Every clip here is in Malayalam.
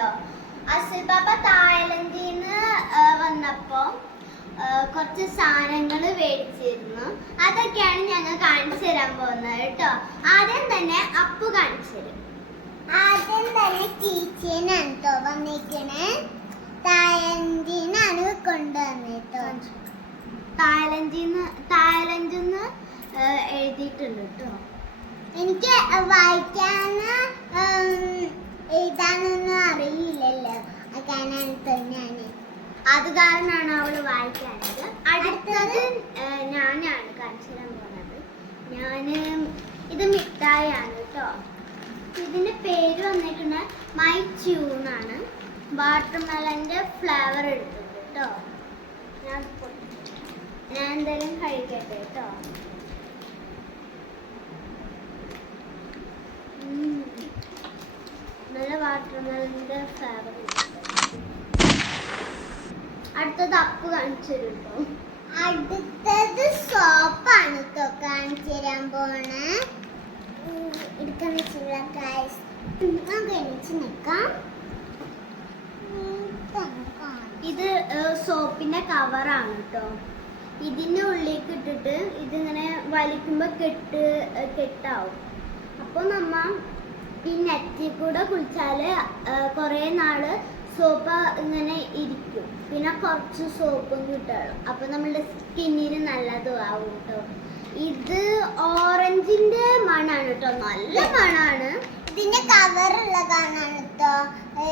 അറിയാലോ അസിൽ ബാബ തായ്ലൻഡിൽ നിന്ന് വന്നപ്പോൾ കുറച്ച് സാധനങ്ങൾ മേടിച്ചിരുന്നു. അതൊക്കെയാണ് ഞങ്ങൾ കാണിച്ചു തരാൻ പോകുന്നത് കേട്ടോ. ആദ്യം തന്നെ അപ്പു കാണിച്ചു തരും. ആദ്യം തന്നെ ടീച്ചറിനാണ് കേട്ടോ വന്നിരിക്കണേ തായ്ലൻഡിനാണ് കൊണ്ടുവന്നിട്ടോ. തായ്ലൻഡിന്ന് തായ്ലൻഡിന്ന് എഴുതിയിട്ടുണ്ട് കേട്ടോ എനിക്ക് അറിയില്ലല്ലോ അക്കാനത്ത് ഞാൻ അത് കാരണമാണ് അവൾ വായിക്കാനത് അടുത്തത് ഞാനാണ് കാണിച്ചു തരാൻ പോകുന്നത് ഞാൻ ഇത് മിഠായിയാണ് കേട്ടോ ഇതിന്റെ പേര് വന്നിരിക്കുന്ന മൈ ട്യൂണാണ്. വാട്ടർമെലന്റെ ഫ്ലേവർ എടുത്തത് കേട്ടോ ഞാൻ ഞാൻ എന്തായാലും കഴിക്കട്ടെ കേട്ടോ നല്ല നല്ല വാട്ടർമെലന്റെ ഫ്ലേവർ അടുത്തത് അപ്പ് കാണിച്ചു തരും കേട്ടോ അടുത്തത് സോപ്പാണ് കേട്ടോ കാണിച്ചു തരാൻ പോണേ. നമുക്ക്. ഇത് സോപ്പിന്റെ കവറാണ് കേട്ടോ ഇതിന്റെ ഉള്ളിലേക്ക് ഇട്ടിട്ട് ഇതിങ്ങനെ വലിക്കുമ്പോൾ കെട്ട് കെട്ടാവും. അപ്പോൾ നമ്മ ഈ നെറ്റിൽ കൂടെ കുളിച്ചാൽ കുറേ നാൾ സോപ്പ് ഇങ്ങനെ ഇരിക്കും. പിന്നെ കുറച്ച് സോപ്പും കിട്ടുള്ളൂ അപ്പൊ നമ്മുടെ സ്കിന്നിന് നല്ലതും ആവും കേട്ടോ ഇത് ഓറഞ്ചിന്റെ മണാണ് കേട്ടോ നല്ല മണാണ്. ഇതിന്റെ കവറുള്ള കാണാണ് കേട്ടോ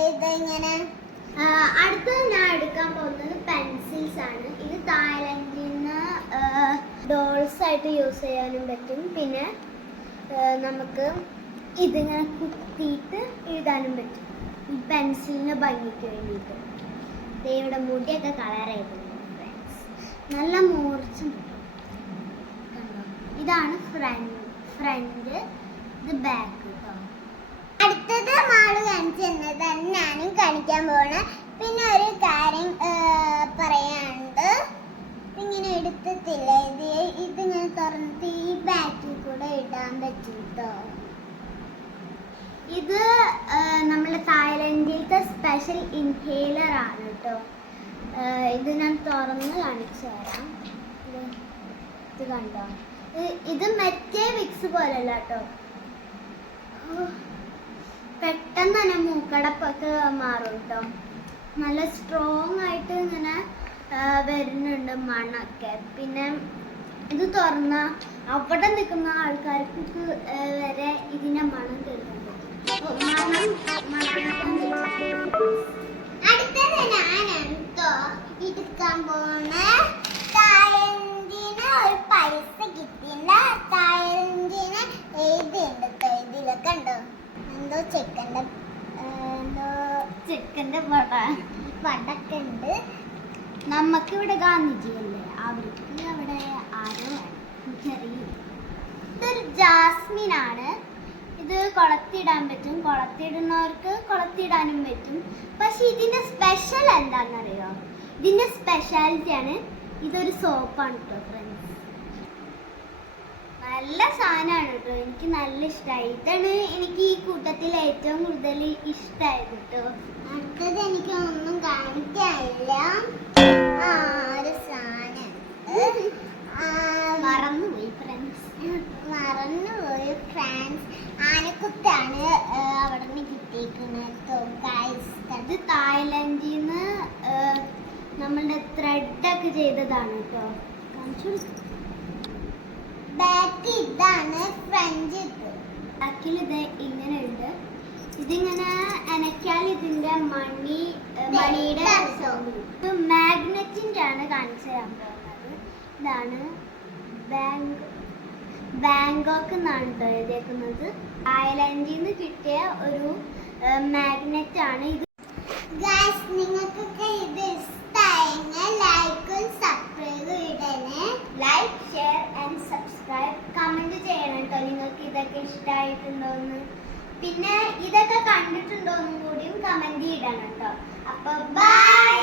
ഇതിങ്ങനെ അടുത്തത് ഞാൻ എടുക്കാൻ പോകുന്നത് പെൻസിൽസ് ആണ്. ഇത് തായ്ലൻഡിൽ നിന്ന് ഡോൾസ് ആയിട്ട് യൂസ് ചെയ്യാനും പറ്റും. പിന്നെ നമുക്ക് ഇതിങ്ങനെ കുത്തിയിട്ട് എഴുതാനും പറ്റും. ഈ പെൻസിലിന് ഭംഗിക്ക് വേണ്ടിയിട്ട്. ദേ ഇവിടെ മുടിയൊക്കെ കളറായിരുന്നു ഫ്രണ്ട്സ് നല്ല മൂർച്ചും കണ്ടോ? ഇതാണ് ഫ്രണ്ട് ഫ്രണ്ട് ഇത് ബാക്ക് കേട്ടോ അടുത്തത് മാൾ കാണിച്ചു തന്നത് ഞാനും കാണിക്കാൻ പോണ പിന്നെ ഒരു കാര്യം പറയാനുണ്ട്. ഇങ്ങനെ എടുത്തിട്ടില്ല? ഇത് ഇത് ഞാൻ തുറന്നിട്ട് ഈ ബാക്കിൽ കൂടെ ഇടാൻ പറ്റും കേട്ടോ ഇത് നമ്മുടെ തായ്ലൻഡിലത്തെ സ്പെഷ്യൽ ഇൻഹേലർ ആണ് കേട്ടോ ഇത് ഞാൻ തുറന്ന് കാണിച്ചു തരാം. ഇത് കണ്ടോ? ഇത് മെറ്റേ വിക്സ് പോലല്ല കേട്ടോ പെട്ടെന്ന് തന്നെ മൂക്കടപ്പൊക്കെ മാറും കേട്ടോ നല്ല സ്ട്രോങ് ആയിട്ട് ഇങ്ങനെ വരുന്നുണ്ട് മണൊക്കെ. പിന്നെ ഇത് തുറന്ന അവിടെ നിൽക്കുന്ന ആൾക്കാർക്ക് വരെ ഇതിന്റെ മണം കേൾക്കാൻ എടുക്കാൻ പോണ? തായന്തിന് ഒരു പൈസ കിട്ടില്ല തായന്തിന് എഴുതിയുണ്ട് എഴുതിയിലൊക്കെ ഉണ്ടോ? എന്തോ ചെക്കന്റെ എന്തോ ചെക്കന്റെ പട പടക്കെ ഉണ്ട്. നമുക്ക് ഇവിടെ ഗാന്ധിജി അല്ലേ? അവർക്ക് അവിടെ ആരോ. എനിക്കറിയില്ല ഇതൊരു ജാസ്മിൻ ആണ് ഇത് കുളത്തിടാൻ പറ്റും. കുളത്തിടുന്നവർക്ക് കുളത്തിടാനും പറ്റും. പക്ഷെ ഇതിന്റെ സ്പെഷ്യൽ എന്താണെന്നറിയോ? ഇതിന്റെ സ്പെഷ്യാലിറ്റി ആണ്. ഇതൊരു സോപ്പാണ് കേട്ടോ ഫ്രണ്ട്സ് നല്ല സാധനമാണ് കേട്ടോ എനിക്ക് നല്ല ഇഷ്ടമായി ഇതാണ് എനിക്ക് ഈ കൂട്ടത്തിൽ ഏറ്റവും കൂടുതൽ ഇഷ്ടമായത് കേട്ടോ അടുത്തത് എനിക്ക് ഒന്നും കാണിക്കാനില്ല. ആ ഒരു സാധനം മറന്നുപോയി ഫ്രണ്ട്സ് മറന്നുപോയി ഫ്രണ്ട്സ് ആനക്കുത്താണ് അവിടെ നിന്ന് കിട്ടിയിരിക്കുന്നത് അത് ഇത് തായ്ലൻഡിൽ ത്രെഡൊക്കെ ചെയ്തതാണ് കേട്ടോ കാണിച്ചു ബാക്ക് ഇതാണ് ഫ്രഞ്ച് ഇത്. ബാക്കിൽ ഇത് ഇങ്ങനെ ഉണ്ട് ഇതിങ്ങനെ അനക്കാൽ ഇതിന്റെ മണി മണിയുടെ ഇത്. മാഗ്നറ്റിന്റെ ആണ് കാണിച്ചു തരാൻ പോകുന്നത് ഇതാണ് ബാങ്ക് ബാങ്കോക്ക് എന്നാണ് കേട്ടോ എഴുതിയേക്കുന്നത്. തായ്ലൻഡിൽ നിന്ന് കിട്ടിയ ഒരു മാഗ്നറ്റ് ആണ് ഇത്. ഇഷ്ടമായിട്ടുണ്ടോന്ന് പിന്നെ ഇതൊക്കെ കണ്ടിട്ടുണ്ടോന്നും കൂടിയും കമന്റ് ചെയ്യണം കേട്ടോ അപ്പൊ ബൈ